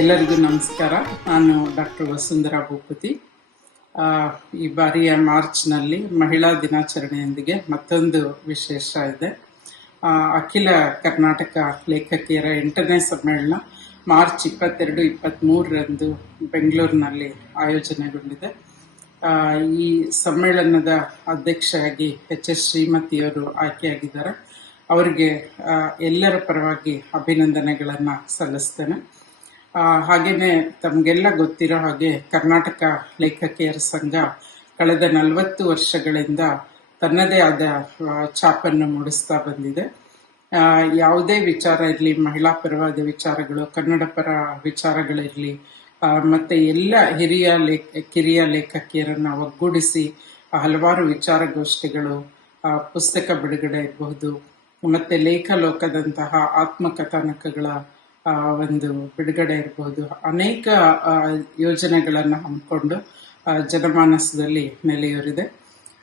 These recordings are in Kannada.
ಎಲ್ಲರಿಗೂ ನಮಸ್ಕಾರ. ನಾನು ಡಾಕ್ಟರ್ ವಸುಂಧರಾ ಭೂಪತಿ. ಈ ಬಾರಿಯ ಮಾರ್ಚ್ನಲ್ಲಿ ಮಹಿಳಾ ದಿನಾಚರಣೆಯೊಂದಿಗೆ ಮತ್ತೊಂದು ವಿಶೇಷ ಇದೆ. ಅಖಿಲ ಕರ್ನಾಟಕ ಲೇಖಕಿಯರ 8ನೇ ಸಮ್ಮೇಳನ ಮಾರ್ಚ್ 22-23ರಂದು ಬೆಂಗಳೂರಿನಲ್ಲಿ ಆಯೋಜನೆಗೊಂಡಿದೆ. ಈ ಸಮ್ಮೇಳನದ ಅಧ್ಯಕ್ಷೆಯಾಗಿ ಎಚ್ ಶ್ರೀಮತಿಯವರು ಆಯ್ಕೆಯಾಗಿದ್ದಾರೆ. ಅವರಿಗೆ ಎಲ್ಲರ ಪರವಾಗಿ ಅಭಿನಂದನೆಗಳನ್ನು ಸಲ್ಲಿಸ್ತೇನೆ. ಹಾಗೆಯೇ ತಮಗೆಲ್ಲ ಗೊತ್ತಿರೋ ಹಾಗೆ ಕರ್ನಾಟಕ ಲೇಖಕಿಯರ ಸಂಘ ಕಳೆದ 40 ವರ್ಷಗಳಿಂದ ತನ್ನದೇ ಆದ ಛಾಪನ್ನು ಮೂಡಿಸ್ತಾ ಬಂದಿದೆ. ಯಾವುದೇ ವಿಚಾರ ಇರಲಿ, ಮಹಿಳಾ ಪರವಾದ ವಿಚಾರಗಳು, ಕನ್ನಡ ಪರ ವಿಚಾರಗಳಿರಲಿ, ಮತ್ತು ಎಲ್ಲ ಕಿರಿಯ ಲೇಖಕಿಯರನ್ನು ಒಗ್ಗೂಡಿಸಿ ಹಲವಾರು ವಿಚಾರಗೋಷ್ಠಿಗಳು, ಪುಸ್ತಕ ಬಿಡುಗಡೆ ಇರಬಹುದು, ಮತ್ತು ಲೇಖಲೋಕದಂತಹ ಆತ್ಮಕಥಾನಕಗಳ ಒಂದು ಬಿಡುಗಡೆ ಇರಬಹುದು, ಅನೇಕ ಯೋಜನೆಗಳನ್ನು ಹಮ್ಮಿಕೊಂಡು ಜನಮಾನಸದಲ್ಲಿ ನೆಲೆಯೂರಿದೆ.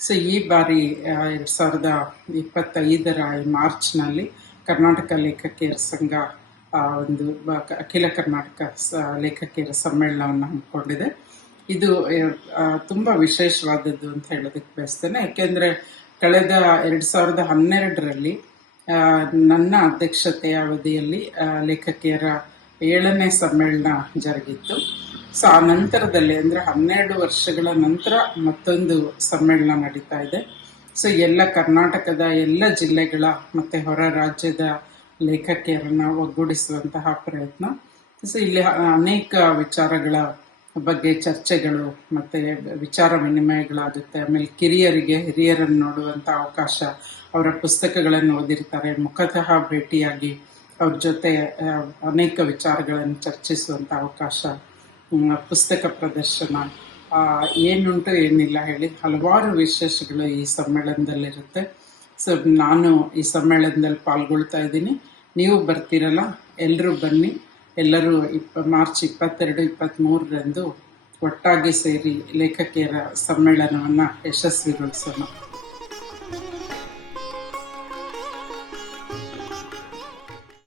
ಸೊ ಈ ಬಾರಿ 2025ರ ಮಾರ್ಚ್ನಲ್ಲಿ ಕರ್ನಾಟಕ ಲೇಖಕಿಯರ ಸಂಘ ಒಂದು ಅಖಿಲ ಕರ್ನಾಟಕ ಲೇಖಕಿಯರ ಸಮ್ಮೇಳನವನ್ನು ಹಮ್ಮಿಕೊಂಡಿದೆ. ಇದು ತುಂಬ ವಿಶೇಷವಾದದ್ದು ಅಂತ ಹೇಳೋದಕ್ಕೆ ಬಯಸ್ತೇನೆ. ಯಾಕೆಂದರೆ ಕಳೆದ 2012ರಲ್ಲಿ ನನ್ನ ಅಧ್ಯಕ್ಷತೆಯ ಅವಧಿಯಲ್ಲಿ ಲೇಖಕಿಯರ 7ನೇ ಸಮ್ಮೇಳನ ಜರುಗಿತ್ತು. ಸೊ ಆ ನಂತರದಲ್ಲಿ ಅಂದರೆ 12 ವರ್ಷಗಳ ನಂತರ ಮತ್ತೊಂದು ಸಮ್ಮೇಳನ ನಡೀತಾ ಇದೆ. ಸೊ ಎಲ್ಲ ಕರ್ನಾಟಕದ ಎಲ್ಲ ಜಿಲ್ಲೆಗಳ ಮತ್ತು ಹೊರ ರಾಜ್ಯದ ಲೇಖಕಿಯರನ್ನು ಒಗ್ಗೂಡಿಸುವಂತಹ ಪ್ರಯತ್ನ. ಸೊ ಇಲ್ಲಿ ಅನೇಕ ವಿಚಾರಗಳ ಬಗ್ಗೆ ಚರ್ಚೆಗಳು ಮತ್ತು ವಿಚಾರ ವಿನಿಮಯಗಳಾಗುತ್ತೆ. ಆಮೇಲೆ ಕಿರಿಯರಿಗೆ ಹಿರಿಯರನ್ನು ನೋಡುವಂಥ ಅವಕಾಶ, ಅವರ ಪುಸ್ತಕಗಳನ್ನು ಓದಿರ್ತಾರೆ, ಮುಖತಃ ಭೇಟಿಯಾಗಿ ಅವ್ರ ಜೊತೆ ಅನೇಕ ವಿಚಾರಗಳನ್ನು ಚರ್ಚಿಸುವಂಥ ಅವಕಾಶ, ಪುಸ್ತಕ ಪ್ರದರ್ಶನ, ಏನುಂಟು ಏನಿಲ್ಲ ಹೇಳಿ ಹಲವಾರು ವಿಶೇಷಗಳು ಈ ಸಮ್ಮೇಳನದಲ್ಲಿರುತ್ತೆ. ಸೊ ನಾನು ಈ ಸಮ್ಮೇಳನದಲ್ಲಿ ಪಾಲ್ಗೊಳ್ತಾ ಇದ್ದೀನಿ. ನೀವು ಬರ್ತೀರಲ್ಲ, ಎಲ್ಲರೂ ಬನ್ನಿ. ಎಲ್ಲರೂ ಮಾರ್ಚ್ 22-23ರಂದು ಒಟ್ಟಾಗಿ ಸೇರಿ ಲೇಖಕಿಯರ ಸಮ್ಮೇಳನವನ್ನು ಯಶಸ್ವಿಗೊಳಿಸೋಣ.